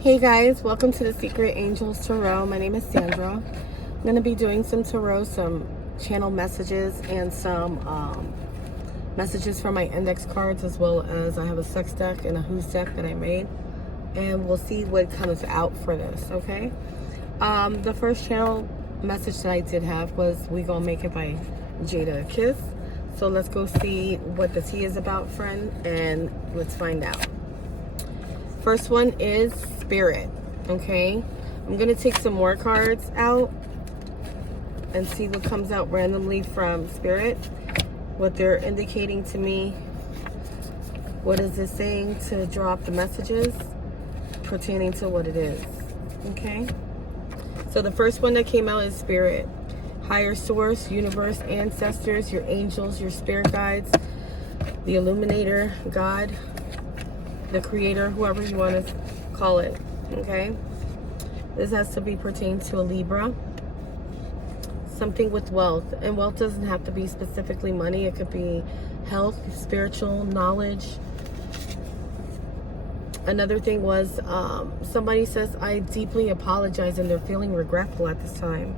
Hey guys, welcome to the Secret Angels Tarot. My name is Sandra. I'm going to be doing some tarot, some channel messages, and some messages from my index cards, as well as I have a sex deck and a who's deck that I made. And we'll see what comes out for this, okay? The first channel message that I did have was We Gonna Make It by Jada Kiss. So let's go see what the tea is about, friend, and let's find out. First one is Spirit, okay? I'm going to take some more cards out and see what comes out randomly from Spirit, what they're indicating to me. What is this saying to drop the messages pertaining to what it is, okay? So the first one that came out is Spirit. Higher source, universe, ancestors, your angels, your spirit guides, the illuminator, God, the creator, whoever you want to call it, okay? This has to be pertained to a Libra. Something with wealth. And wealth doesn't have to be specifically money. It could be health, spiritual, knowledge. Another thing was, somebody says, I deeply apologize, and they're feeling regretful at this time.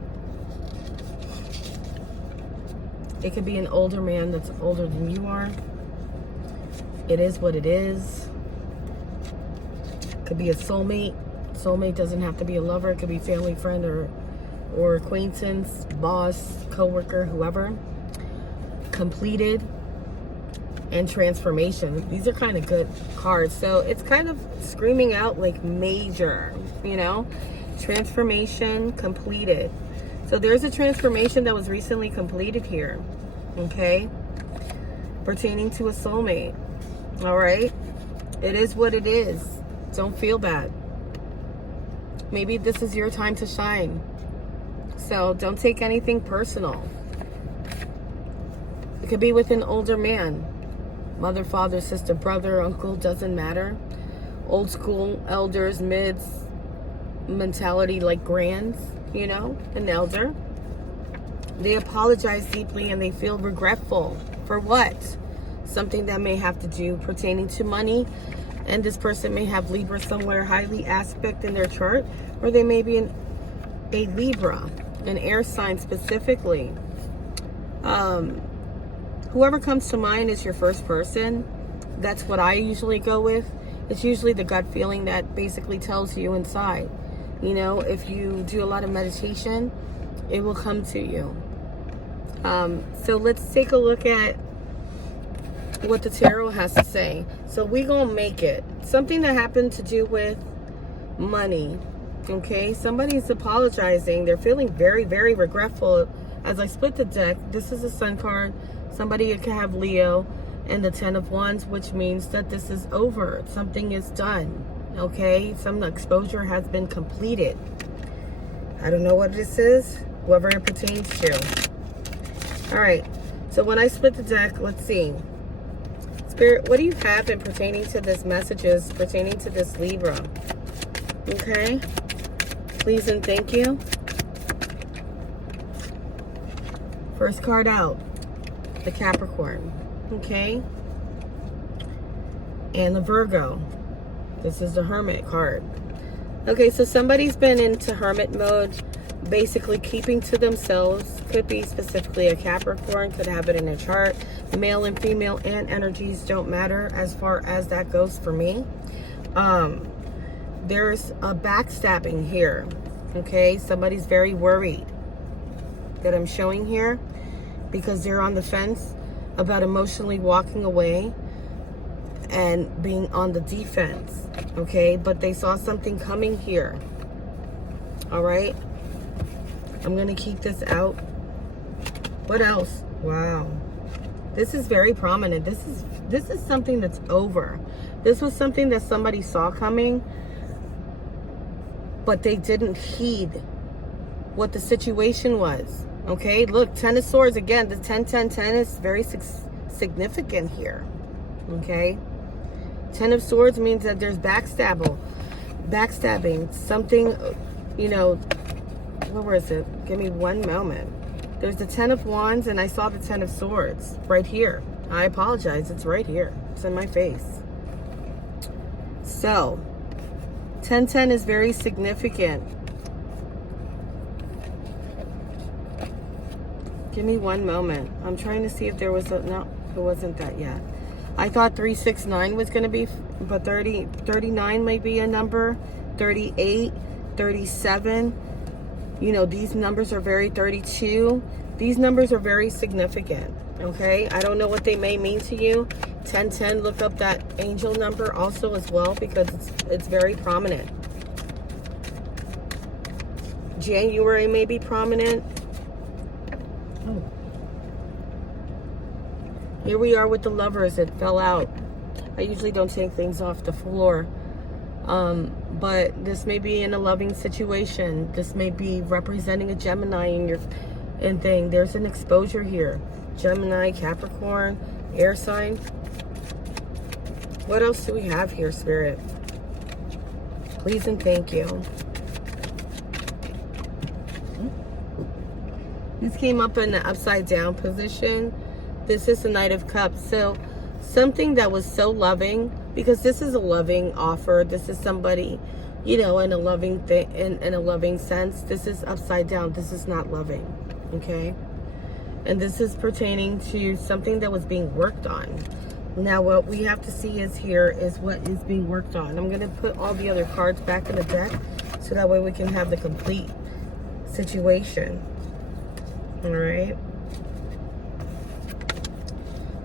It could be an older man that's older than you are. It is what it is. Could be a soulmate. Soulmate doesn't have to be a lover. It could be family, friend, or acquaintance, boss, coworker, whoever. Completed and transformation. These are kind of good cards. So it's kind of screaming out like major, you know? Transformation, completed. So there's a transformation that was recently completed here, okay? Pertaining to a soulmate, all right? It is what it is. Don't feel bad. Maybe this is your time to shine. So don't take anything personal. It could be with an older man. Mother, father, sister, brother, uncle, doesn't matter. Old school, elders, mids, mentality like grands, you know, an elder. They apologize deeply and they feel regretful. For what? Something that may have to do pertaining to money. And this person may have Libra somewhere highly aspect in their chart, or they may be a Libra, an air sign specifically. Whoever comes to mind is your first person. That's what I usually go with. It's usually the gut feeling that basically tells you inside. You know, if you do a lot of meditation, it will come to you. So let's take a look at what the tarot has to say. So we gonna make it. Something that happened to do with money, okay? Somebody's apologizing. They're feeling very, very regretful. As I split the deck, this is a Sun card. Somebody could have Leo and the Ten of Wands, which means that this is over. Something is done, okay? Some exposure has been completed. I don't know what this is, whoever it pertains to. All right, so when I split the deck, let's see. Spirit, what do you have in pertaining to this messages, pertaining to this Libra? Okay. Please and thank you. First card out. The Capricorn. Okay. And the Virgo. This is the Hermit card. Okay, so somebody's been into Hermit mode, basically keeping to themselves. Could be specifically a Capricorn, could have it in their chart. Male and female and energies don't matter as far as that goes for me. There's a backstabbing here, okay? Somebody's very worried that I'm showing here because they're on the fence about emotionally walking away and being on the defense, okay? But they saw something coming here, all right? I'm gonna keep this out. What else? Wow. This is very prominent. This is something that's over. This was something that somebody saw coming, but they didn't heed what the situation was. Okay, look, Ten of Swords again. The 10-10-10 is very significant here. Okay, Ten of Swords means that there's backstabbing. Something, you know. Where is it? Give me one moment. There's the Ten of Wands, and I saw the Ten of Swords right here. I apologize. It's right here. It's in my face. So, 1010 is very significant. Give me one moment. I'm trying to see if there was a... No, it wasn't that yet. I thought 369 was going to be, but 39 might be a number. 38, 37. You know, these numbers are very... 32. These numbers are very significant. Okay? I don't know what they may mean to you. 1010, look up that angel number also as well, because it's very prominent. January may be prominent. Oh. Here we are with the Lovers. It fell out. I usually don't take things off the floor. But this may be in a loving situation. This may be representing a Gemini in thing. There's an exposure here. Gemini, Capricorn, air sign. What else do we have here, Spirit? Please and thank you. This came up in the upside down position. This is the Knight of Cups. So something that was so loving, because this is a loving offer. This is somebody, you know, in a loving thing, in a loving sense. This is upside down. This is not loving. Okay? And this is pertaining to something that was being worked on. Now what we have to see is here is what is being worked on. I'm going to put all the other cards back in the deck so that way we can have the complete situation. All right.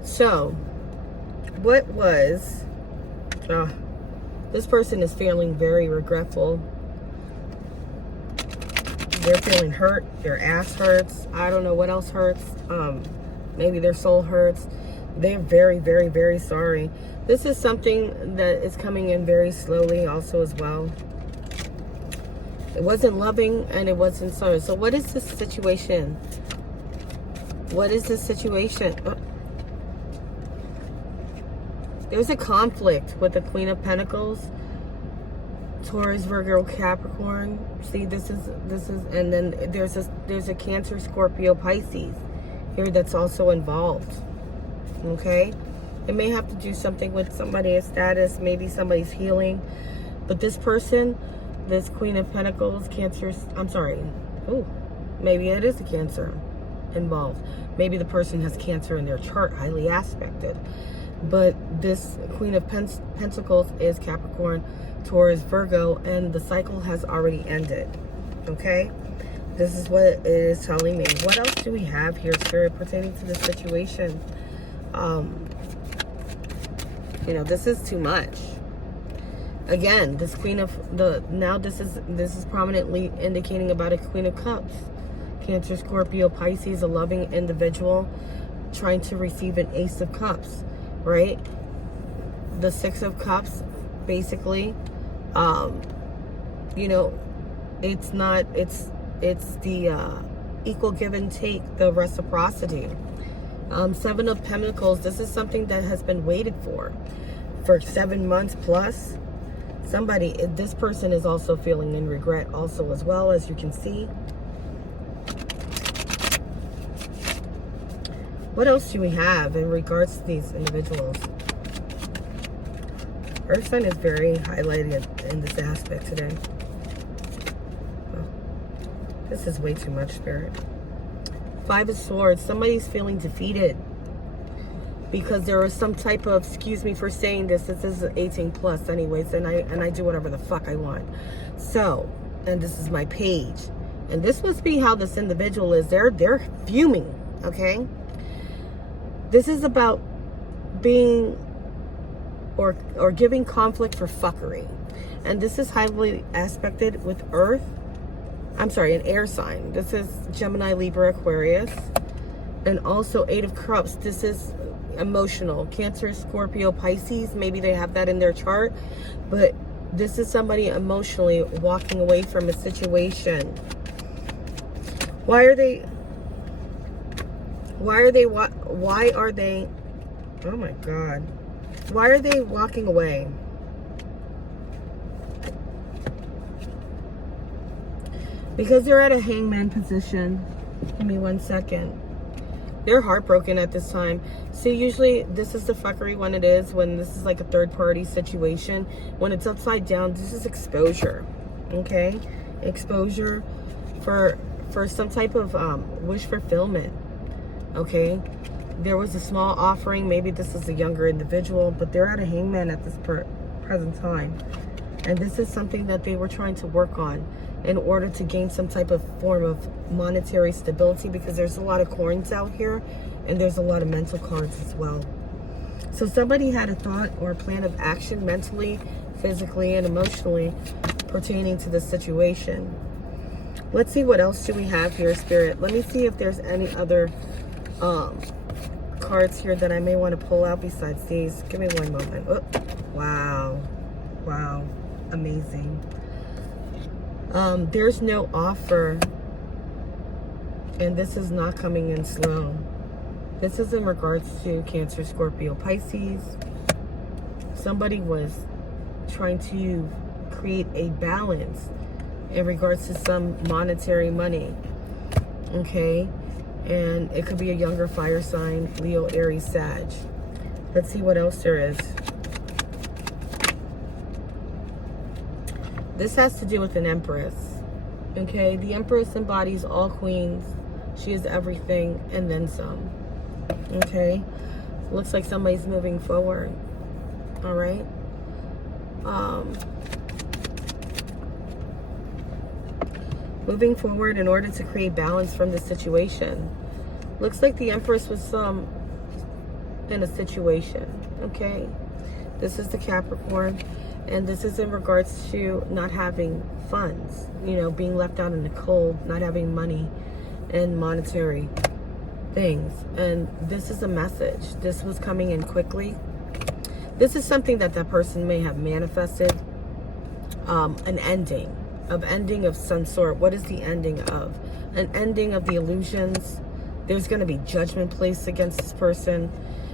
So, what was... this person is feeling very regretful. They're feeling hurt. Their ass hurts. I don't know what else hurts. Maybe their soul hurts. They're very, very, very sorry. This is something that is coming in very slowly also as well. It wasn't loving and it wasn't sorry. So what is this situation? What is this situation? There's a conflict with the Queen of Pentacles. Taurus, Virgo, Capricorn. See, this is, and then there's a Cancer, Scorpio, Pisces here that's also involved. Okay, it may have to do something with somebody's status, maybe somebody's healing, but this person, this Queen of Pentacles, Cancer, I'm sorry, oh, maybe it is a Cancer involved. Maybe the person has Cancer in their chart, highly aspected, but this Queen of Pentacles is Capricorn, Taurus, Virgo, and the cycle has already ended. Okay, this is what it is telling me. What else do we have here, Spirit, pertaining to this situation? You know, this is too much. Again, this Queen of this is prominently indicating about a Queen of Cups. Cancer, Scorpio, Pisces, a loving individual trying to receive an Ace of Cups, right? The Six of Cups, basically, you know, it's the equal give and take, the reciprocity. Seven of Pentacles, this is something that has been waited for 7 months plus. This person is also feeling in regret also as well, as you can see. What else do we have in regards to these individuals? Earth sign is very highlighted in this aspect today. Oh, this is way too much, Spirit. Five of Swords. Somebody's feeling defeated because there was some type of, excuse me for saying this is 18 plus anyways, and I do whatever the fuck I want. So, and this is my page, and this must be how this individual is. They're fuming. Okay, this is about being or giving conflict for fuckery, and this is highly aspected with Earth. I'm sorry, an air sign. This is Gemini, Libra, Aquarius. And also 8 of Cups. This is emotional. Cancer, Scorpio, Pisces. Maybe they have that in their chart. But this is somebody emotionally walking away from a situation. Why are they, oh my God. Why are they walking away? Because they're at a hangman position. Give me 1 second. They're heartbroken at this time. See, usually this is the fuckery when it is, when this is like a third party situation. When it's upside down, this is exposure. Okay? Exposure for some type of wish fulfillment. Okay? There was a small offering. Maybe this is a younger individual, but they're at a hangman at this present time. And this is something that they were trying to work on in order to gain some type of form of monetary stability, because there's a lot of coins out here and there's a lot of mental cards as well. So somebody had a thought or a plan of action mentally, physically, and emotionally pertaining to this situation. Let's see, what else do we have here, Spirit? Let me see if there's any other cards here that I may want to pull out besides these. Give me one moment. Oh, wow. Wow. Amazing. There's no offer, and this is not coming in slow. This is in regards to Cancer, Scorpio, Pisces. Somebody was trying to create a balance in regards to some monetary money. Okay? And it could be a younger fire sign, Leo, Aries, Sag. Let's see what else there is. This has to do with an Empress. Okay? The Empress embodies all queens. She is everything and then some. Okay? Looks like somebody's moving forward. Alright? Moving forward in order to create balance from the situation. Looks like the Empress was in a situation. Okay? This is the Capricorn. And this is in regards to not having funds. You know, being left out in the cold. Not having money and monetary things. And this is a message. This was coming in quickly. This is something that that person may have manifested. An ending of some sort. What is the ending of? An ending of the illusions. There's going to be judgment placed against this person.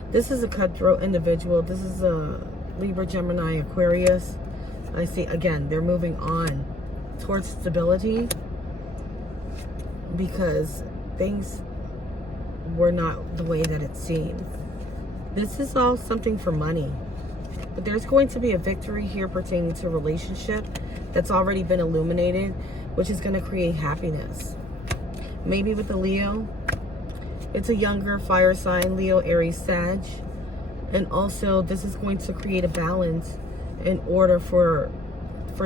This is a cutthroat individual. This is a Libra, Gemini, Aquarius. I see, again, they're moving on towards stability because things were not the way that it seemed. This is all something for money. But there's going to be a victory here pertaining to a relationship that's already been illuminated, which is going to create happiness. Maybe with the Leo. It's a younger fire sign, Leo, Aries, Sag. And also, this is going to create a balance in order for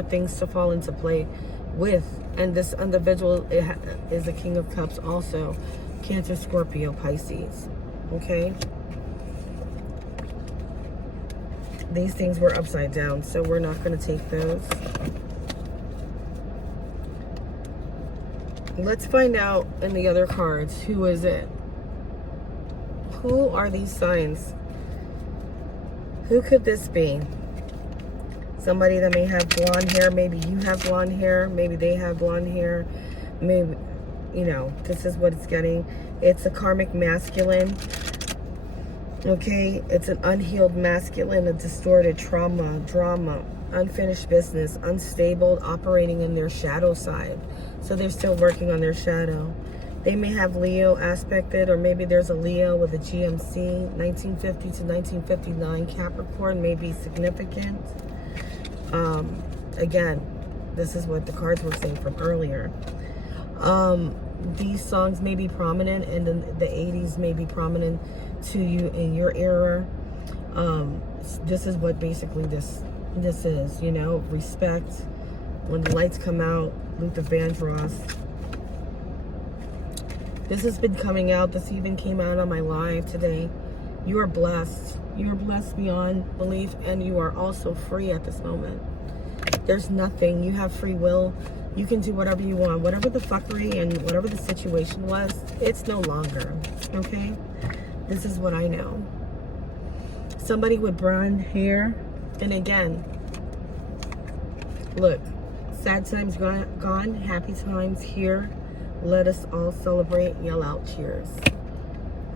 things to fall into play with. And this individual is a King of Cups also. Cancer, Scorpio, Pisces. Okay? These things were upside down, so we're not going to take those. Let's find out in the other cards, who is it? Who are these signs? Who could this be? Somebody that may have blonde hair. Maybe you have blonde hair. Maybe they have blonde hair. Maybe, you know, this is what it's getting. It's a karmic masculine. Okay? It's an unhealed masculine, a distorted trauma, drama, unfinished business, unstable, operating in their shadow side. So they're still working on their shadow. They may have Leo aspected, or maybe there's a Leo with a GMC. 1950 to 1959 Capricorn may be significant. Again, this is what the cards were saying from earlier. These songs may be prominent, and the 80s may be prominent to you in your era. This is what basically this is, you know, respect. When the lights come out, Luther Vandross. This has been coming out. This even came out on my live today. You are blessed. You are blessed beyond belief, and you are also free at this moment. There's nothing. You have free will. You can do whatever you want. Whatever the fuckery and whatever the situation was, it's no longer. Okay? This is what I know. Somebody with blonde hair. And again, look, sad times gone, happy times here. Let us all celebrate, yell out cheers.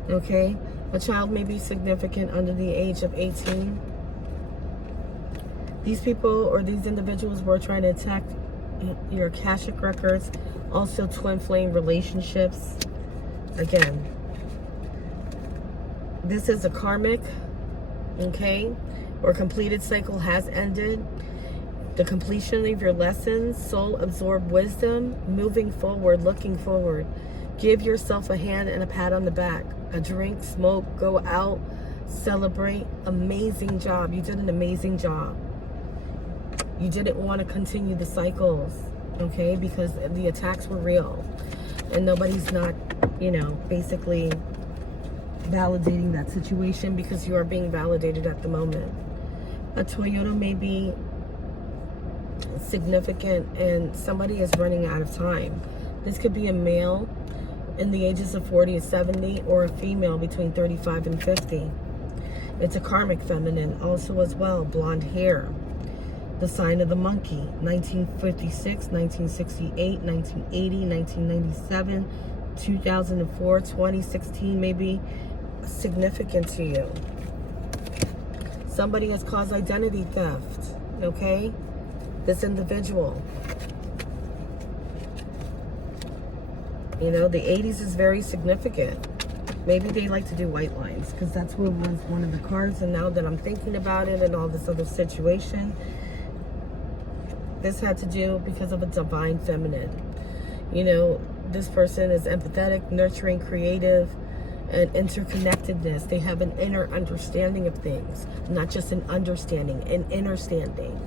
Okay? A child may be significant under the age of 18. These people or these individuals were trying to attack your Akashic records. Also twin flame relationships. Again, This is a karmic, okay, or completed cycle has ended. The completion of your lessons, soul absorbed wisdom, moving forward, looking forward. Give yourself a hand and a pat on the back, a drink, smoke, go out, celebrate. Amazing job. You did an amazing job. You didn't want to continue the cycles, okay, because the attacks were real. And nobody's not, you know, basically validating that situation because you are being validated at the moment. A Toyota may be significant and somebody is running out of time. This could be a male in the ages of 40 to 70 or a female between 35 and 50. It's a karmic feminine also as well. Blonde hair. The sign of the monkey. 1956, 1968, 1980, 1997, 2004, 2016 may be significant to you. Somebody has caused identity theft, okay? This individual. You know, the 80s is very significant. Maybe they like to do white lines because that's what was one of the cards. And now that I'm thinking about it and all this other situation, this had to do because of a divine feminine. You know, this person is empathetic, nurturing, creative, and interconnectedness. They have an inner understanding of things, not just an understanding, an inner standing.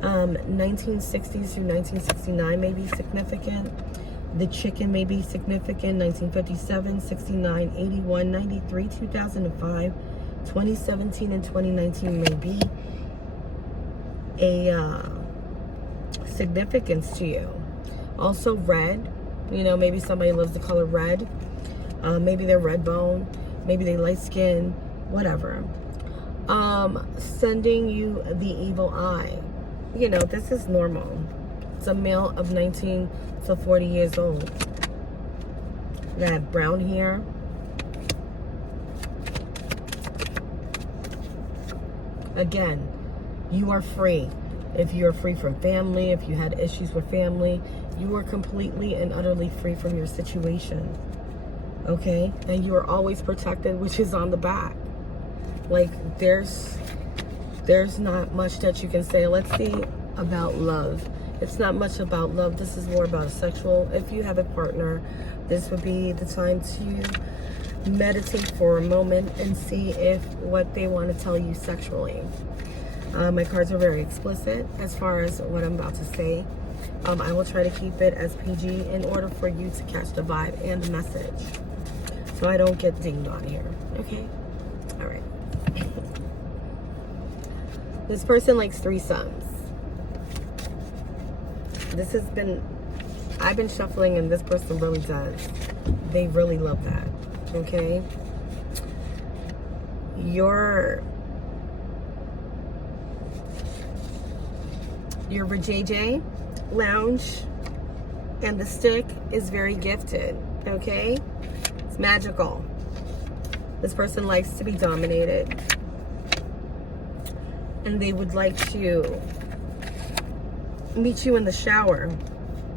1960s through 1969 may be significant. The chicken may be significant. 1957, 69, 81, 93, 2005, 2017, and 2019 may be a significance to you. Also red, you know, maybe somebody loves the color red. Maybe they're red bone, maybe they light skin, whatever. Sending you the evil eye. You know, this is normal. It's a male of 19 to 40 years old. They have brown hair. Again, you are free. If you're free from family, if you had issues with family, you are completely and utterly free from your situation. Okay? And you are always protected, which is on the back. Like, there's not much that you can say. Let's see about love. It's not much about love. This is more about a sexual. If you have a partner, this would be the time to meditate for a moment and see if what they want to tell you sexually. My cards are very explicit as far as what I'm about to say. I will try to keep it as PG in order for you to catch the vibe and the message, so I don't get dinged on here. Okay? All right. This person likes threesomes. This has been, I've been shuffling and this person really does. They really love that. Okay? Your JJ lounge and the stick is very gifted. Okay? It's magical. This person likes to be dominated. And they would like to meet you in the shower.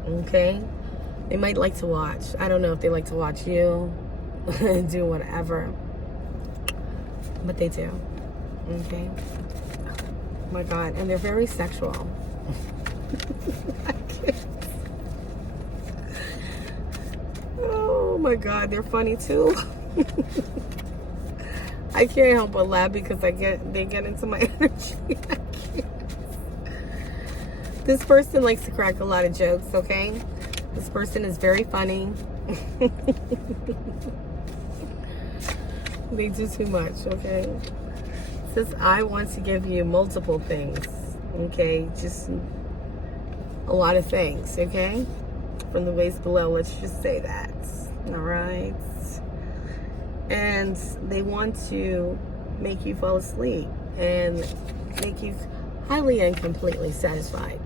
Okay? They might like to watch. I don't know if they like to watch you do whatever. But they do. Okay? Oh my God. And they're very sexual. I can't. Oh my God. They're funny too. I can't help but laugh because they get into my energy. This person likes to crack a lot of jokes, okay? This person is very funny. They do too much, okay? Says, I want to give you multiple things, okay? Just a lot of things, okay? From the waist below, let's just say that, all right? And they want to make you fall asleep and make you highly and completely satisfied.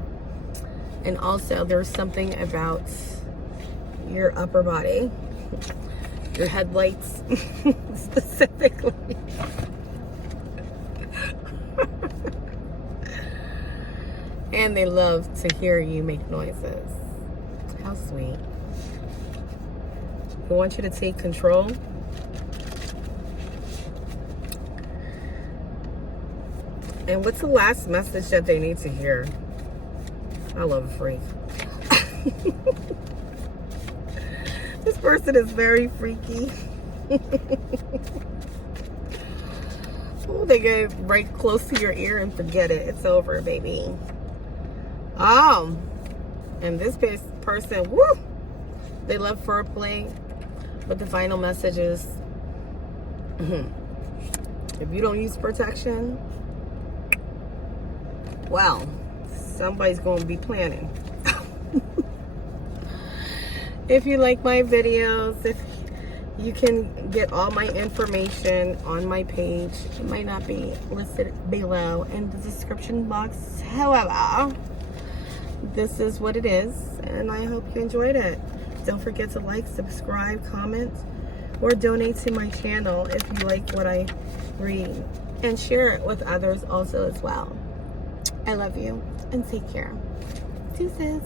And also, there's something about your upper body, your headlights specifically. And they love to hear you make noises. How sweet. They want you to take control. And what's the last message that they need to hear? I love a freak. This person is very freaky. Oh, they get right close to your ear and forget it. It's over, baby. And this person, woo, they love foreplay, but the final message is, if you don't use protection, well, somebody's going to be planning. If you like my videos, if you can get all my information on my page. It might not be listed below in the description box. However, this is what it is, and I hope you enjoyed it. Don't forget to like, subscribe, comment, or donate to my channel if you like what I read, and share it with others also as well. I love you, and take care. Deuces.